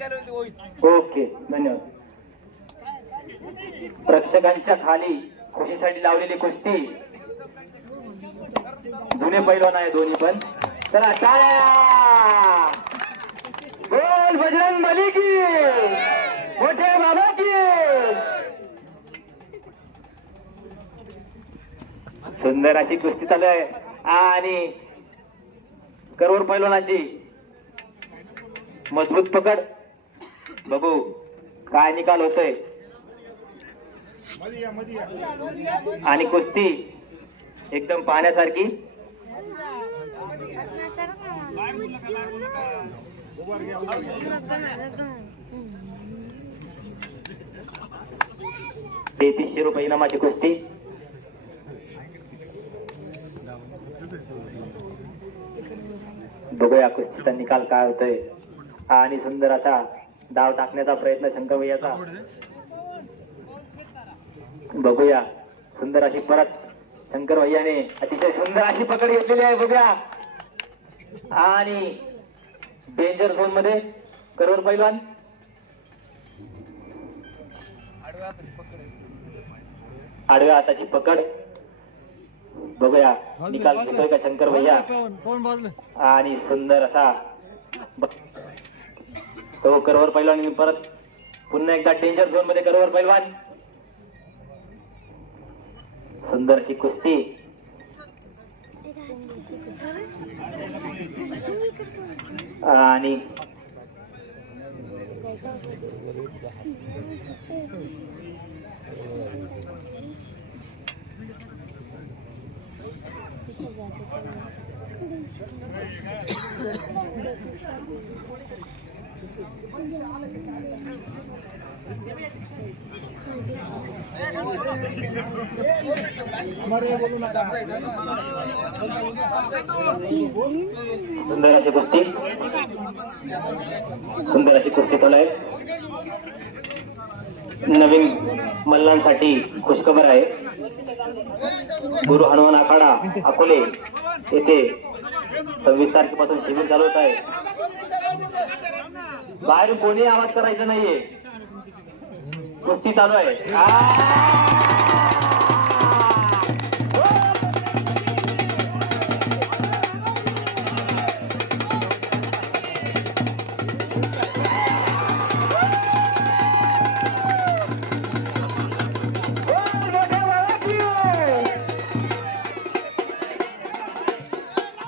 Okay, धन्यवाद. प्रेक्षकांच्या खाली खुशीसाठी लावलेली कुस्ती. जुने पैलवान आहे दोन्ही पण. चला टाळ्या. बोल बजरंग बली की, मोठे बाबा की. सुंदर अशी कुस्ती चालू आहे आणि करोड पैलवानाची मजबूत पकड. बघू काय निकाल होतोय. आणि कुस्ती एकदम पाहण्यासारखी. ₹3300 इनामाची कुस्ती. बघूया कुस्तीचा निकाल काय होतोय. आणि सुंदर असा डाव टाकण्याचा प्रयत्न शंकर भैयाचा. बघूया सुंदर अशी परत शंकर भैयाने अतिशय सुंदर अशी पकड घेतलेली आहे. बघूया आणि डेंजर झोन मध्ये करोड पैलवान. आडव्या हाताची पकड. बघूया निकाल घेतोय का शंकर भैया. आणि सुंदर असा तो करोड पैलवान परत पुन्हा एकदा डेंजर झोन मध्ये करोड पैलवान. सुंदर अशी कुस्ती. आणि सुंदर अशी कुस्ती. सुंदर अशी कुस्ती चालू आहे. नवीन मल्लांसाठी खुशखबर आहे. गुरु हनुमान आखाडा अकोले येथे 26 तारखेपासून शिबिर चालू होत आहे. बाहेर कोणी आवाज करायचा नाहीये. कुस्ती चालू आहे.